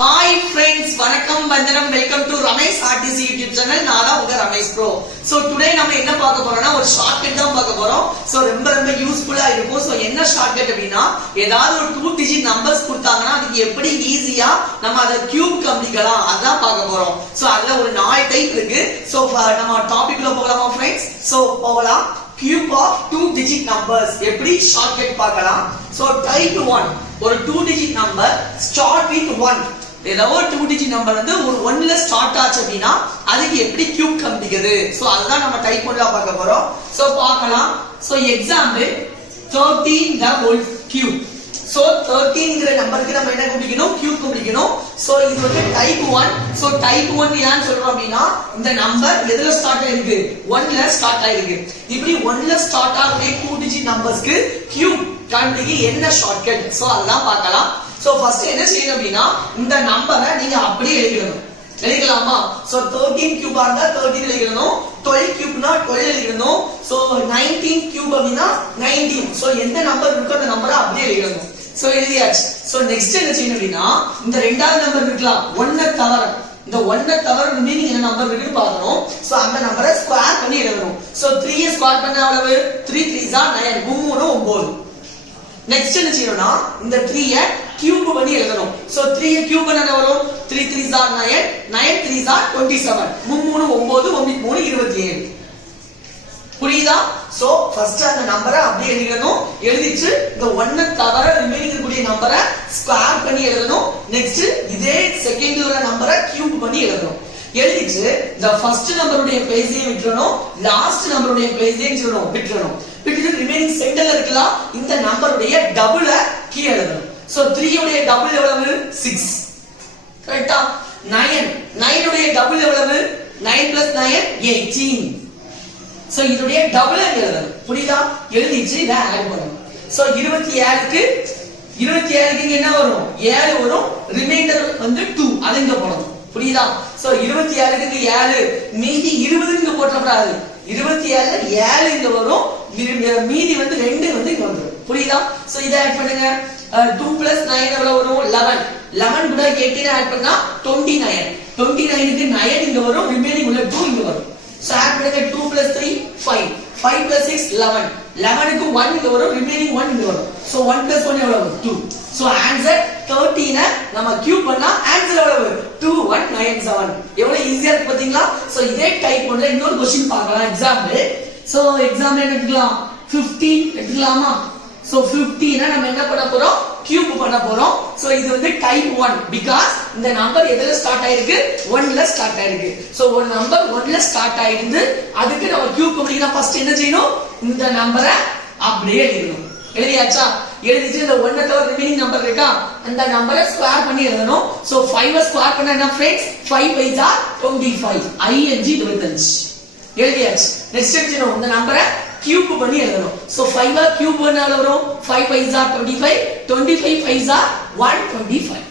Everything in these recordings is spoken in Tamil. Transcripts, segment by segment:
Hi friends, வணக்கம் வந்தனம் welcome to Ramesh RTC YouTube channel. நான் தான் உங்க ரமேஷ் ப்ரோ. சோ டுடே நம்ம என்ன பார்க்க போறோம்னா ஒரு ஷார்ட்கட் தான் பார்க்க போறோம். சோ ரொம்ப யூஸ்ஃபுல்லா இருக்கும். சோ என்ன ஷார்ட்கட் அப்படினா ஏதாவது ஒரு 2 டிஜிட் நம்பர்ஸ் கொடுத்தாங்கன்னா அதுக்கு எப்படி ஈஸியா நம்ம அத கியூப் கம்ப்ளிக்கலாம் அதான் பார்க்க போறோம். சோ அதுல ஒரு 4 டைப் இருக்கு. சோ நம்ம டாபிக்ல போகலாமா फ्रेंड्स? சோ போகலாம். Cube of 2 digit numbers எப்படி ஷார்ட்கட் பார்க்கலாம். சோ டைப் 1 ஒரு 2 digit number start with 1. ஏதாவது ஒரு 2 digit நம்பர் வந்து ஒரு 1ல ஸ்டார்ட் ஆச்சு அப்படினா அதுக்கு எப்படி கியூப் கண்டுபிடிக்கிறது. சோ அதுதான் நம்ம டைப் 1ல பார்க்க போறோம். சோ பார்க்கலாம். So example 13 the whole cube. So 13ங்கற நம்பருக்கு நம்ம என்ன கண்டுபிடிக்கணும்? கியூப் கண்டுபிடிக்கணும். சோ இது வந்து டைப் 1. சோ டைப் 1 ஏன் சொல்றோம் அப்படினா இந்த நம்பர் எதுல ஸ்டார்ட் ஆயிருக்கு? 1ல ஸ்டார்ட் ஆயிருக்கு. இப்படி 1ல ஸ்டார்ட் ஆகக்கூடிய 2 digit நம்பர்ஸ்க்கு கியூப் கண்டுபிடிக்க என்ன ஷார்ட்கட்? சோ அதெல்லாம் பார்க்கலாம். சோ ஃபர்ஸ்ட் என்ன செய்யணும் அப்படினா இந்த நம்பரை நீங்க அப்படியே எழுதிடணும். எழுதிக்கலாமா? சோ 13 கியூபா இருந்தா 13 எழுதிக்கணும். 12 கியூப்னா 12 எழுதிக்கணும். சோ 19 கியூப் அப்படினா 19. சோ எந்த நம்பர் இருக்கோ அந்த நம்பரை அப்படியே எழுதிடணும். சோ எழுதியாச்சு. சோ நெக்ஸ்ட் என்ன செய்யணும் அப்படினா இந்த ரெண்டாவது நம்பர் இருக்கலாம் 1 தவிர இந்த 1 தவிர ரிமைனிங் என்ன நம்பர் இருக்குன்னு பார்க்கணும். சோ அந்த நம்பரை ஸ்கொயர் பண்ணி எழுதணும். சோ 3 ஸ்கொயர் பண்ணா எவ்வளவு? 3 3s are 9. 3 9. நெக்ஸ்ட் என்ன செய்யணும்னா இந்த 3 கியூப் பண்ணி எழுதணும். சோ 3 கியூப் பண்ணா என்ன வரும்? 3 3s are 9, 9 3s are 27. 3 9 3 27. புரியுதா? சோ ஃபர்ஸ்ட் அந்த நம்பரை அப்படியே எழுதணும். எழுதிட்டு இந்த 1 தவிர ரிமைனிங் இருக்கக்கூடிய நம்பரை ஸ்கொயர் பண்ணி எழுதணும். நெக்ஸ்ட் இதே செகண்ட்ல உள்ள நம்பரை கியூப் பண்ணி எழுதணும். எழுதிட்டு இந்த ஃபர்ஸ்ட் நம்பருடைய பிளேஸையும் விட்டுறணும். லாஸ்ட் நம்பருடைய பிளேஸையும் விட்டுறணும். விட்டுட்டு ரிமைனிங் சென்டர்ல இருக்கலாம் இந்த நம்பருடைய டபுள கீழ எழுதணும். சோ 3 உடைய டபுள் எவ்வளவு? 6. கரெக்ட்டா? 9 உடைய டபுள் எவ்வளவு? 9 + 9 18. சோ இதோடைய டபுள் எழுதணும். புரியுதா? எழுதிட்டு இத ஆட் பண்ணணும். சோ 27க்கு என்ன வரும்? 7 வரும். ரிமைண்டர் வந்து 2 அது இங்க போடணும். புரியுதா? சோ 27க்கு 7 மீதி 20 இங்க போடக்கூடாது. 27ல 7 இங்க வரும். மீதி வந்து 2 வந்து இங்க வந்துரும். புரியுதா? சோ இத ஆட் பண்ணுங்க. 2 + 9 எவ்வளவு வரும்? 11. 11 கூட 18 ஆட் பண்ணா 29. 29க்கு 9 இங்க வரும். ரிமைனிங் உள்ள 2 இங்க வரும். சோ ஆட் பண்ணுங்க. 2 + 3 5. 5 + 6 11. 11க்கு 1 இங்க வரும். ரிமைனிங் 1 இங்க வரும். சோ 1 + 1 எவ்வளவு? 2. சோ ஆன்சர் 13 நம்ம கியூப் பண்ணா ஆன்சர் எவ்வளவு? 2197. எவ்வளவு ஈஸியா இருக்கு பாத்தீங்களா? சோ இதே டைப் பண்ணல இன்னொரு क्वेश्चन பார்க்கலாம். எக்ஸாம்பிள் சோ எக்ஸாம்பிள் என்ன எடுக்கலாம்? 15 எடுக்கலாமா? சோ 15 நம்ம என்ன பண்ண போறோம்? கியூப் பண்ண போறோம். சோ இது வந்து டைப் 1 because இந்த நம்பர் எதுல ஸ்டார்ட் ஆயிருக்கு? 1ல ஸ்டார்ட் ஆயிருக்கு. சோ ஒரு நம்பர் 1ல ஸ்டார்ட் ஆயிருந்து அதுக்கு நம்ம கியூப் பண்ணினா ஃபர்ஸ்ட் என்ன செய்யணும்? இந்த நம்பரை அப்படியே எழுதணும். எழுதியாச்சா? எழுதிட்டு இந்த 1 தவிர ரிமைனிங் நம்பர் இருக்கா அந்த நம்பரை ஸ்கொயர் பண்ணி எழுதணும். சோ 5 ஸ்கொயர் பண்ணா என்ன फ्रेंड्स? 5 5s are 25. 25. எழுதியாச்சு. நெக்ஸ்ட் என்ன? இந்த நம்பரை கியூப் பண்ணி எழுதணும். சோ 5 கியூப் பண்ணால வரும் 5 5s are 25. 25 5s are 125.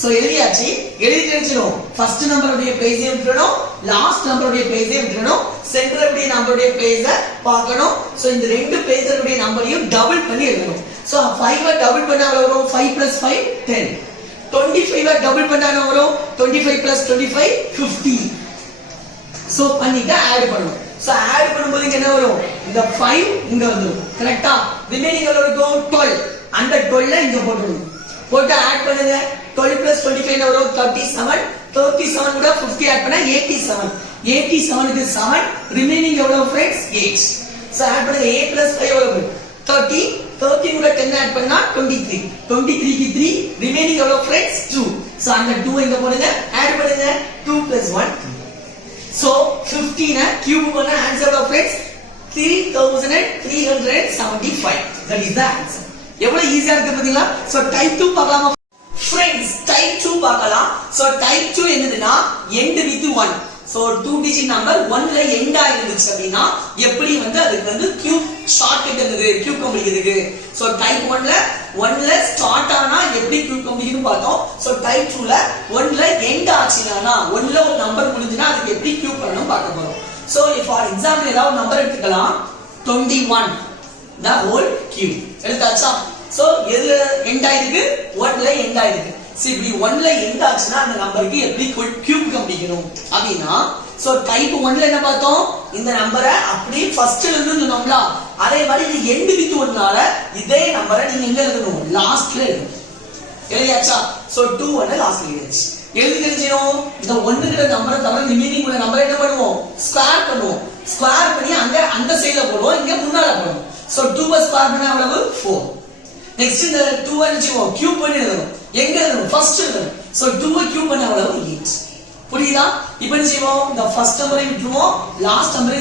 So எழுதியாச்சு. எழுதிட்டு எழுதணும். ஃபர்ஸ்ட் நம்பருடைய பிளேஸை விட்டுறணும். லாஸ்ட் நம்பருடைய பிளேஸை விட்டுறணும். சென்டருடைய நம்பருடைய பிளேஸை பார்க்கணும். சோ இந்த ரெண்டு பிளேஸருடைய நம்பரையும் டபுள் பண்ணி எழுதணும். சோ 5 டபுள் பண்ணா வரும் 5 + 5 10. 25 டபுள் பண்ணா வரும் 25 + 25 50. சோ பண்ணிட்டு ஆட் பண்ணனும். சோ ஆட் பண்ணும்போது இங்க என்ன வரும்? இந்த 5 இங்க வந்துரும். கரெக்ட்டா? ரிமைனிங் எவ்வளவு இருக்கும்? 12. அந்த 12 இங்க போட்டுறணும். போட்டு ஆட் பண்ணுங்க. 12 + 25 வரும் 37. 37 கூட 50 ஆட் பண்ணா 87. 87க்கு 7 ரிமைனிங் எவ்வளவு फ्रेंड्स? 8. சோ ஆட் பண்ணுங்க. 8 + 5 எவ்வளவு? 30. 30 கூட 10 ஆட் பண்ணா 23. 23க்கு 3 ரிமைனிங் எவ்வளவு फ्रेंड्स? 2. சோ அந்த 2 இங்க போடுங்க. ஆட் பண்ணுங்க. 2 + 1 so 15 cube பண்ண answer of friends 3375. that is the answer. எவ்வளவு ஈஸியா இருக்கு பாத்தீங்களா? சோ டைப் 2 பார்க்கலாமா फ्रेंड्स? டைப் 2 பார்க்கலாம். சோ டைப் 2 என்னதுன்னா end with 1. So 2 digit number 1ல எண்ட் ஆயிருந்துச்சு அப்படினா எப்படி வந்து அதுக்கு வந்து கியூப் ஷார்ட்கட் என்னது? கியூப் கம்ப்ளிக்கிறதுக்கு. சோ டைப் 1ல ஸ்டார்ட் ஆனா எப்படி கியூப் கம்ப்ளிக்ட்னு பார்த்தோம். சோ டைப் 2ல 1ல எண்ட் ஆச்சுனா 1ல ஒரு நம்பர் முடிஞ்சினா அதுக்கு எப்படி கியூப் பண்ணனும் பார்க்க போறோம். சோ ஃபார் எக்ஸாம்பிள் ஏதாவது நம்பர் எடுத்துக்கலாம். 21 the whole cube. எடுத்தாச்சா? சோ எதுல எண்ட் ஆயிருக்கு? 1ல எண்ட் ஆயிருக்கு. சோ இப்படி 1ல எண்ட் ஆச்சுனா அந்த நம்பருக்கு எப்படி கியூப் கண்டுபிடிக்கணும் அப்படினா சோ டைப் 1ல என்ன பார்த்தோம் இந்த நம்பரை அப்படியே ஃபர்ஸ்ட்ல இருந்து சொன்னோம்ல அதே மாதிரி இது எண்ட் வித் 1னால இதே நம்பரை நீங்க எங்க எழுதணும் லாஸ்ட்ல எழுதணும் எழுதியாச்சா சோ 2 1 லாஸ்ட்ல எழுதியாச்சு எழுதி தெரிஞ்சிரும் இந்த 1 கிட்ட நம்பரை தவிர ரிமைனிங் உள்ள நம்பரை என்ன பண்ணுவோம் ஸ்கொயர் பண்ணுவோம் ஸ்கொயர் பண்ணி அங்க அந்த சைடுல போடுவோம் இங்க முன்னால போடுவோம் சோ 2 ஸ்கொயர் பண்ணா எவ்வளவு 4 நெக்ஸ்ட் இந்த 2 அடிச்சுவோம் கியூப் பண்ணி எழுதணும் எங்க எழுதணும் ஃபர்ஸ்ட் எழுதணும் சோ 2 கியூப் பண்ணா எவ்வளவு 8 புரியுதா இப்போ என்ன செய்வோம் இந்த ஃபர்ஸ்ட் நம்பரை விட்டுருவோம் லாஸ்ட் நம்பரை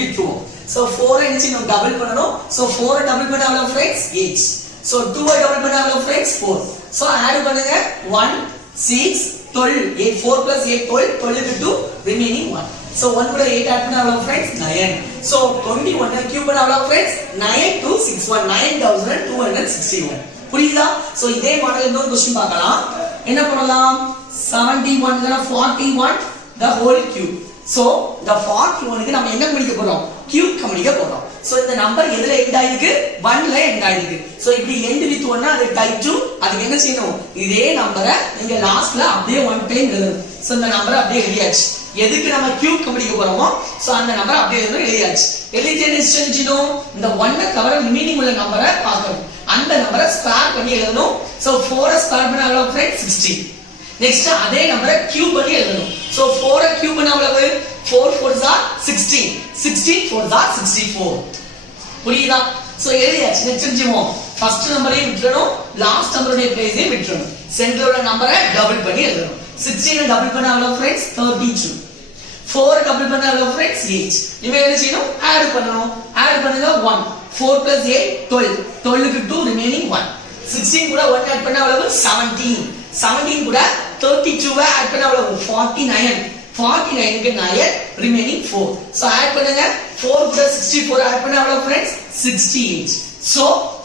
விட்டுருவோம் சோ 4 என்ன செய்யணும் டபுள் பண்ணனும் சோ 4 டபுள் பண்ணா எவ்வளவு फ्रेंड्स 8 சோ 2 டபுள் பண்ணா எவ்வளவு फ्रेंड्स 4 சோ ஆட் பண்ணுங்க 1 6 12 8 4 plus 8 12 12 க்கு 2 remaining 1 so 1 கூட 8 ஆட் பண்ணா எவ்வளவு फ्रेंड्स 9 so 21 கியூப் பண்ணா எவ்வளவு फ्रेंड्स 9261 9261 புரியுதா சோ இதே மாடல் இன்னொரு क्वेश्चन பார்க்கலாம் என்ன பண்ணலாம் 71 ங்கற 41 the whole cube so the 41 க்கு நாம என்ன கண்டுபிடிக்க போறோம் கியூப் கண்டுபிடிக்க போறோம் சோ இந்த நம்பர் எதுல எண்ட் ஆயிருக்கு 1 ல எண்ட் ஆயிருக்கு சோ இப்படி எண்ட் வித் 1 அது டைப் 2 அதுக்கு என்ன செய்யணும் இதே நம்பரை நீங்க லாஸ்ட்ல அப்படியே 1 டைம் எழுதணும் சோ இந்த நம்பரை அப்படியே எழுதியாச்சு எதுக்கு நம்ம கியூப் கண்டுபிடிக்க போறோமோ சோ அந்த நம்பரை அப்படியே எழுதியாச்சு எழுதிட்டு என்ன செஞ்சிடும் இந்த 1 தவிர ரிமைனிங் உள்ள நம்பரை பார்க்கணும் அந்த நம்பரை ஸ்கொயர் பண்ணி எழுதணும் சோ 4 ஸ்கொயர் பண்ணா எவ்வளவு फ्रेंड्स 16 நெக்ஸ்ட் அதே நம்பரை கியூப் பண்ணி எழுதணும் சோ 4 கியூப் பண்ணா எவ்வளவு 4 4s are 16 16 4s are 64 புரியுதா சோ எழுதியாச்சு நெக்ஸ்ட் செஞ்சுவோம் ஃபர்ஸ்ட் நம்பரையும் விட்டுறணும் லாஸ்ட் நம்பரோட பிளேஸையும் விட்டுறணும் சென்டர்ல உள்ள நம்பரை டபுள் பண்ணி எழுதணும் 16 டபுள் பண்ணா எவ்வளவு फ्रेंड्स 32 4 டபுள் பண்ணா எவ்வளவு फ्रेंड्स 8 இவங்க என்ன செய்யணும் ஆட் பண்ணனும் ஆட் பண்ணுங்க 1 4 plus 8 12 12 க்கு 2 remaining 1 16 கூட 1 ஆட் பண்ணா எவ்வளவு 17 17 கூட 32 வை ஆட் பண்ணா எவ்வளவு 49 49 க்கு 9 remaining 4 so ஆட் பண்ணுங்க 4 கூட 64 ஆட் பண்ணா எவ்வளவு फ्रेंड्स 68 so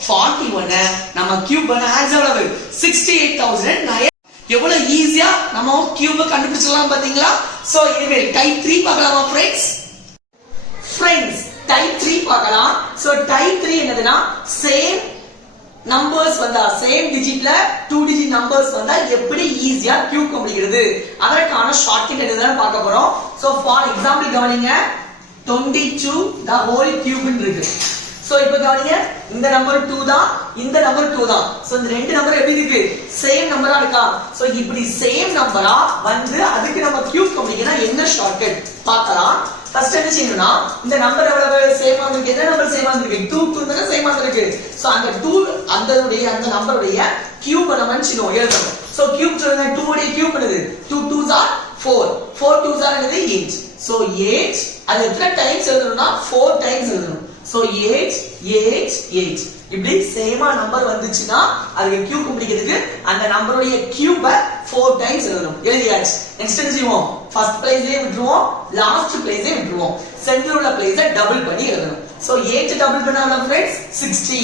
41 நம்ம கியூப் பண்ண ஆன்சர் எவ்வளவு 68009 எவ்வளவு ஈஸியா நம்ம கியூப் கண்டுபிடிச்சலாம் பாத்தீங்களா சோ இனிமே டைப் 3 பார்க்கலாமா फ्रेंड्स டைப் 3 பார்க்கலாம் சோ டைப் 3 என்னதுன்னா சேம் நம்பர்ஸ் வந்தா சேம் டிஜிட்ல 2 டிஜிட் நம்பர்ஸ் வந்தா எப்படி ஈஸியா கியூப் கண்டுபிடிக்கிறது அதற்கான ஷார்ட்கட் என்னன்னு பார்க்க போறோம் சோ ஃபார் எக்ஸாம்பிள் கவனிங்க 22 the whole cube ன்னு இருக்கு சோ இப்போ கவனிங்க இந்த நம்பர் 2 தான் இந்த நம்பர் 2 தான் சோ இந்த ரெண்டு நம்பர் எப்படி இருக்கு சேம் நம்பரா இருக்கா சோ இப்படி சேம் நம்பரா வந்து அதுக்கு நம்ம கியூப் கண்டுபிடிக்கணும் என்ன ஷார்ட்கட் பார்க்கலாம் ஃபர்ஸ்ட் என்ன செய்யணும்னா இந்த நம்பர் எவ்வளவு சேமா இருக்கு என்ன நம்பர் சேமா இருக்கு 2 2 தான சேமா இருக்கு சோ அந்த 2 அந்த நம்பருடைய கியூப் நம்ம செய்யணும் எழுதணும் சோ கியூப் சொல்லுங்க 2 உடைய கியூப் பண்ணுது 2 2s are 4 4 2s are என்னது 8 சோ 8 அது எத்தனை டைம்ஸ் எழுதணும்னா 4 டைம்ஸ் எழுதணும் சோ 8 8 8 இப்படி சேமா நம்பர் வந்துச்சுனா அதுக்கு கியூப் கண்டுபிடிக்கிறதுக்கு அந்த நம்பருடைய கியூபை 4 டைம்ஸ் எழுதணும் எழுதியாச்சு நெக்ஸ்ட் என்ன செய்வோம் ஃபர்ஸ்ட் பிளேஸே விட்டுருவோம் லாஸ்ட் பிளேஸே விட்டுருவோம் சென்டர்ல உள்ள பிளேஸை டபுள் பண்ணி எழுதணும் சோ 8 டபுள் பண்ணா எவ்வளவு फ्रेंड्स 16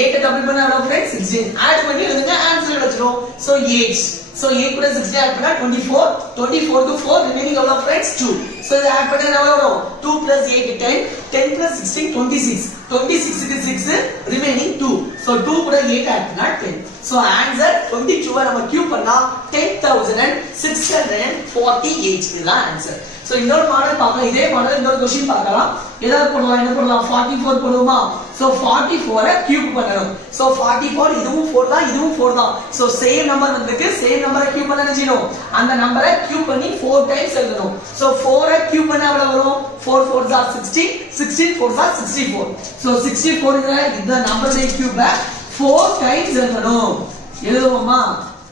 8 டபுள் பண்ணா எவ்வளவு फ्रेंड्स 16 ஆட் பண்ணி எழுதுங்க ஆன்சர் கிடைச்சிரும் சோ 8 சோ 8 கூட 16 ஆட் பண்ணா 24 24 க்கு 4 ரிமைனிங் எவ்வளவு फ्रेंड्स 2 சோ இத ஆட் பண்ணா எவ்வளவு வரும் 2 plus 8 10 10 plus 16 26 26 க்கு 6 ரிமைனிங் 2 சோ 2 கூட 8 ஆட் பண்ணா 10 சோ ஆன்சர் 22 நம்ம கியூப் பண்ணா 10648 இதுதான் ஆன்சர் சோ இன்னொரு மாடல் பார்க்கலாம் இதே மாடல் இன்னொரு क्वेश्चन பார்க்கலாம் ஏதாவது போடலாம் என்ன பண்ணலாம் 44 போடுவோமா சோ 44 கியூப் பண்ணனும் சோ 44 இதுவும் 4 தான் இதுவும் 4 தான் சோ சேம் நம்பர் வந்திருக்கு சேம் நம்பரை கியூப் பண்ண செய்யணும் அந்த நம்பரை கியூப் பண்ணி 4 டைம்ஸ் எழுதணும் சோ 4 கியூப் பண்ணா எவ்வளவு வரும் 4 4s are 16 16 4s are 64 so 64 இந்த நம்பருடைய கியூபை 4 டைம்ஸ் எழுதணும் எழுதுவோமா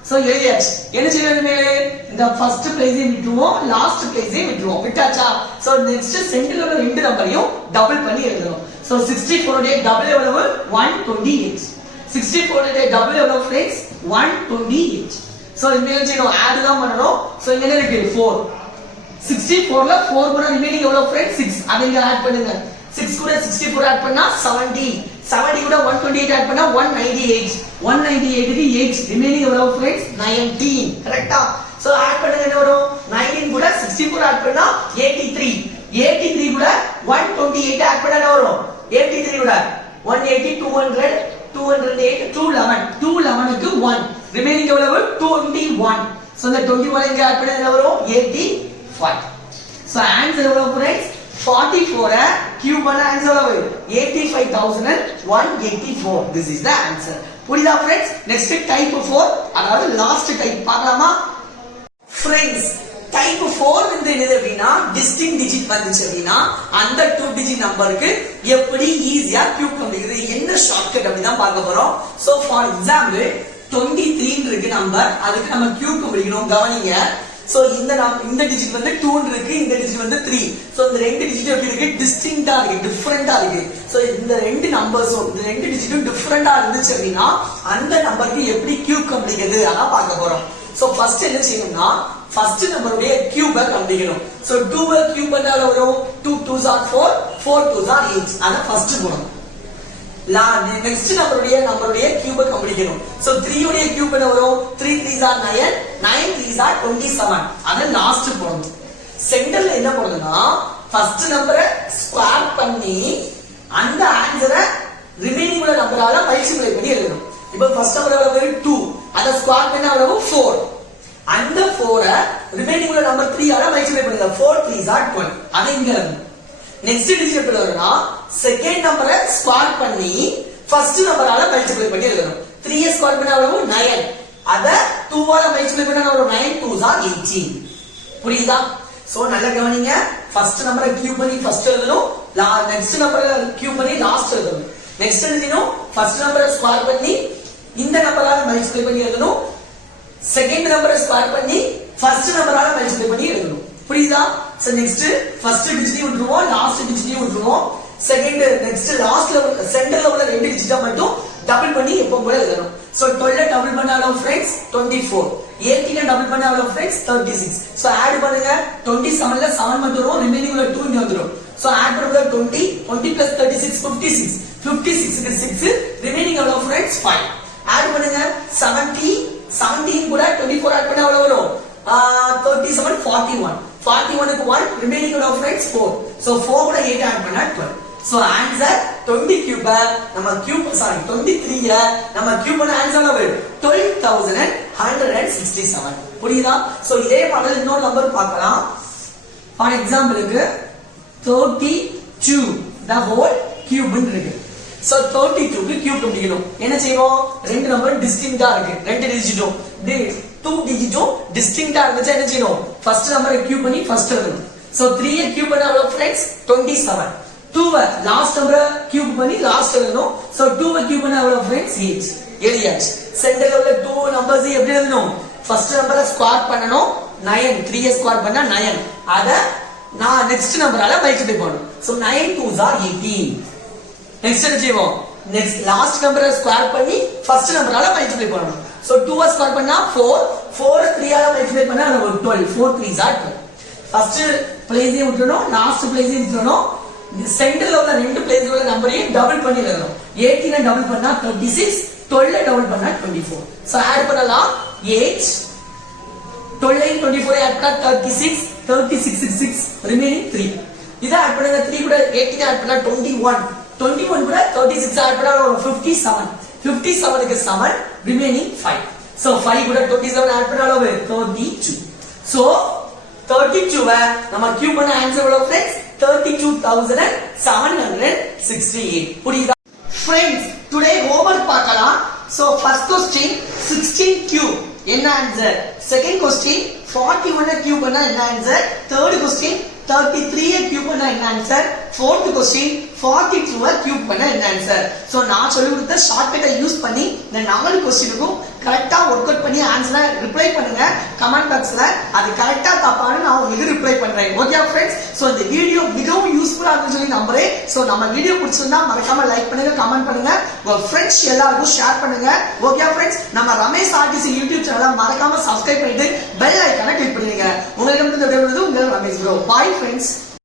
சோ எழுதியாச்சு என்ன செய்யணும் இந்த ஃபர்ஸ்ட் பிளேஸை விட்டுருவோம் லாஸ்ட் பிளேஸை விட்டுருவோம் விட்டாச்சா சோ நெக்ஸ்ட் சென்டர்ல உள்ள ரெண்டு நம்பரையும் டபுள் பண்ணி எழுதணும் சோ 64 உடைய டபுள் எவ்வளவு 128 64 உடைய டபுள் எவ்வளவு फ्रेंड्स 128 சோ இந்த என்ன செய்யணும் ஆட் தான் பண்ணனும் சோ இங்க என்ன இருக்கு 4 64 ல 4 கூட ரிமைனிங் எவ்வளவு फ्रेंड्स 6 அதை இங்க ஆட் பண்ணுங்க 6 கூட 64 ஆட் பண்ணா 70 70 கூட 128 ஆட் பண்ணா 198 198 க்கு 8 ரிமைனிங் எவ்வளவு फ्रेंड्स 19 கரெக்ட்டா சோ ஆட் பண்ணுங்க என்ன வரும் 19 கூட 64 ஆட் பண்ணா 83 83 கூட 128 ஆட் பண்ணா என்ன வரும் 83 கூட 180 200 208 211 211 க்கு 1 ரிமைனிங் எவ்வளவு 21 21. So இந்த 21 இங்க ஆட் பண்ணா என்ன வரும் 85. So answer எவ்வளவு friends 44 cube பண்ண answer எவ்வளவு 85184. This is the answer. புரியுதா friends? Next type 4 அதாவது last type பார்க்கலாமா friends? டைப் 4 வந்து என்னது அப்படினா டிஸ்டிங்க்ட் டிஜிட் வந்துச்சு அப்படினா அந்த 2 டிஜிட் நம்பருக்கு எப்படி ஈஸியா கியூப் கண்டுபிடிக்கிறது என்ன ஷார்ட்கட் அப்படி தான் பார்க்க போறோம். சோ ஃபார் எக்ஸாம்பிள் 23 இருக்கு நம்பர், அதுக்கு நம்ம கியூப் கண்டுபிடிக்கணும். கவனிங்க. சோ இந்த டிஜிட் வந்து 2 இருக்கு, இந்த டிஜிட் வந்து 3. சோ இந்த ரெண்டு டிஜிட் எப்படி இருக்கு டிஸ்டிங்க்டா இருக்கு, டிஃபரண்டா இருக்கு. சோ இந்த ரெண்டு நம்பர்ஸும் இந்த ரெண்டு டிஜிட்டும் டிஃபரண்டா இருந்துச்சு அப்படினா அந்த நம்பருக்கு எப்படி கியூப் கண்டுபிடிக்கிறது அதான் பார்க்க போறோம். சோ ஃபர்ஸ்ட் என்ன செய்யணும்னா ஃபர்ஸ்ட் நம்பருடைய கியூபை கண்டுபிடிக்கணும். சோ 2 கியூப் பண்ணால வரும் 2 2s are 4 4 2s are 8. அத ஃபர்ஸ்ட் போடணும். நெக்ஸ்ட் நம்பருடைய கியூபை கண்டுபிடிக்கணும். சோ 3 உடைய கியூப் என்ன வரும் 3 3s are 9 9 3s are 27. அத லாஸ்ட் போடணும். சென்டர்ல என்ன போடணும்னா ஃபர்ஸ்ட் நம்பரை ஸ்கொயர் பண்ணி அந்த ஆன்சரை ரிமைனிங் உள்ள நம்பரால மல்டிப்ளை பண்ணி எழுதணும். இப்போ ஃபர்ஸ்ட் நம்பர் எவ்வளவு 2, அத ஸ்கொயர் பண்ணா எவ்வளவு 4. அந்த 4 ரிமைனிங் உள்ள நம்பர் 3 ஆல மல்டிப்ளை பண்ணுங்க. 4 3s are 12. அத இங்க எழுதணும். நெக்ஸ்ட் டிஜிட் எப்படி வரும்னா செகண்ட் நம்பரை ஸ்கொயர் பண்ணி ஃபர்ஸ்ட் நம்பரால மல்டிப்ளை பண்ணி எழுதணும். 3 ஸ்கொயர் பண்ணா எவ்வளவு 9. அத 2 ஆல மல்டிப்ளை பண்ணா எவ்வளவு 9 2s are 18. புரியுதா? சோ நல்லா கவனிங்க. ஃபர்ஸ்ட் நம்பரை கியூப் பண்ணி ஃபர்ஸ்ட் எழுதணும், நெக்ஸ்ட் நம்பரை கியூப் பண்ணி லாஸ்ட் எழுதணும். நெக்ஸ்ட் எழுதணும் ஃபர்ஸ்ட் நம்பரை ஸ்கொயர் பண்ணி இந்த நம்பரால மல்டிப்ளை பண்ணி எழுதணும், செகண்ட் நம்பரை ஸ்கொயர் பண்ணி ஃபர்ஸ்ட் நம்பரால மல்டிப்ளை பண்ணி எழுதணும். புரியுதா? சோ நெக்ஸ்ட் ஃபர்ஸ்ட் டிஜிட் விட்டுருவோம், லாஸ்ட் டிஜிட் விட்டுருவோம். செகண்ட் நெக்ஸ்ட் லாஸ்ட்ல சென்டர்ல உள்ள ரெண்டு டிஜிட்டா மட்டும் டபுள் பண்ணி எப்பவும் போல எழுதணும். சோ 12 டபுள் பண்ணாலும் फ्रेंड्स 24, 18 டபுள் பண்ணாலும் फ्रेंड्स 36. சோ ஆட் பண்ணுங்க. 27ல 7 மட்டும் வரும், ரிமைனிங் உள்ள 2 இங்க வந்துரும். சோ ஆட் பண்ணுங்க 20 20 plus 36 56 56 க்கு 6 ரிமைனிங் எவ்வளவு फ्रेंड्स 5. ஆட் பண்ணுங்க 17 17 கூட 24 ஆட் பண்ணா எவ்வளவு வரும் 37 41 41 க்கு 1 ரிமைனிங் எவ்வளவு फ्रेंड्स 4. சோ 4 கூட 8 ஆட் பண்ணா 12. சோ ஆன்சர் 20 கியூப் நம்ம கியூப் 23 நம்ம கியூப் பண்ண ஆன்சர் எவ்வளவு 12167. புரியுதா? சோ இதே மாதிரி இன்னொரு நம்பர் பார்க்கலாம். ஃபார் எக்ஸாம்பிளுக்கு 32 the whole cube இருக்கு. சோ 32 க்கு கியூப் கண்டுபிடிக்கணும். என்ன செய்வோம் ரெண்டு நம்பர் டிஸ்டிங்க்டா இருக்கு, ரெண்டு டிஜிட்டும் 2 டிஜிட்டும் டிஸ்டிங்க்டா இருந்துச்சு. என்ன செய்யணும் ஃபர்ஸ்ட் நம்பரை கியூப் பண்ணி ஃபர்ஸ்ட் எழுதணும். சோ 3 ஐ கியூப் பண்ணா எவ்வளவு फ्रेंड्स 27. 2 லாஸ்ட் நம்பரை கியூப் பண்ணி லாஸ்ட் எழுதணும். சோ 2 ஐ கியூப் பண்ணா எவ்வளவு फ्रेंड्स 8. எழுதியாச்சு. சென்டர்ல உள்ள 2 நம்பர்ஸ் எப்படி எழுதணும் ஃபர்ஸ்ட் நம்பரை ஸ்கொயர் பண்ணனும் 9 3 ஐ ஸ்கொயர் பண்ணா 9 அத நான் நெக்ஸ்ட் நம்பரால மல்டிப்ளை பண்ணனும். So 9 2s are 18. நெக்ஸ்ட் என்ன செய்வோம் நெக்ஸ்ட் லாஸ்ட் நம்பரை ஸ்கொயர் பண்ணி ஃபர்ஸ்ட் நம்பரால மல்டிப்ளை பண்ணனும். சோ 2 ஐ ஸ்கொயர் பண்ணா 4 4 3 ஆல மல்டிப்ளை பண்ணா 12 4 3s are 12. ஃபர்ஸ்ட் பிளேஸே விட்டுறணும், லாஸ்ட் பிளேஸே விட்டுறணும். சென்டர்ல உள்ள ரெண்டு பிளேஸ்ல உள்ள நம்பரையும் டபுள் பண்ணி எழுதணும். 18 டபுள் பண்ணா 36 12 டபுள் பண்ணா 24. சோ ஆட் பண்ணலாம் 8 12 24 ஆட் பண்ணா 36 36 6 ரிமைனிங் 3. இத ஆட் பண்ணுங்க. 3 கூட 18 ஆட் பண்ணா 21 21 கூட 36 ஆட் பண்ணா 57 57 க்கு 7 ரிமைனிங் 5. சோ 5 கூட 27 ஆட் பண்ணா 32. சோ 32 நம்ம கியூப் பண்ண ஆன்சர் எவ்வளவு फ्रेंड्स 32768. புரியுதா फ्रेंड्स? டுடே ஹோம்வொர்க் பார்க்கலாம். சோ ஃபர்ஸ்ட் क्वेश्चन 16 கியூப் என்ன ஆன்சர், செகண்ட் क्वेश्चन 41 கியூப் பண்ணா என்ன ஆன்சர், தேர்ட் क्वेश्चन 33 கியூப் பண்ணா என்ன ஆன்சர், fourth क्वेश्चन 42 கியூப் பண்ணா என்ன ஆன்சர். சோ நான் சொல்லி கொடுத்த ஷார்ட்கட்டை யூஸ் பண்ணி இந்த 4 क्वेश्चनக்கும் கரெக்ட்டா வொர்க் அவுட் பண்ணி ஆன்சரை ரிப்ளை பண்ணுங்க கமெண்ட் பாக்ஸ்ல. அது கரெக்ட்டா தப்பான்னு நான் உங்களுக்கு ரிப்ளை பண்றேன். Okay friends? சோ இந்த வீடியோ மிகவும் யூஸ்ஃபுல்லா இருக்குன்னு சொல்லி நம்புறேன். சோ நம்ம வீடியோ பிடிச்சிருந்தா மறக்காம லைக் பண்ணுங்க, கமெண்ட் பண்ணுங்க, உங்க ஃப்ரெண்ட்ஸ் எல்லாருக்கும் ஷேர் பண்ணுங்க. Okay friends? நம்ம ரமேஷ் ஆர்டிசி யூடியூப் சேனலை மறக்காம சப்ஸ்கிரைப் பண்ணிட்டு பெல் ஐகானை கிளிக் பண்ணுங்க. உங்களிடம் இருந்து விடைபெறுவது உங்கள் ரமேஷ் ப்ரோ. By friends.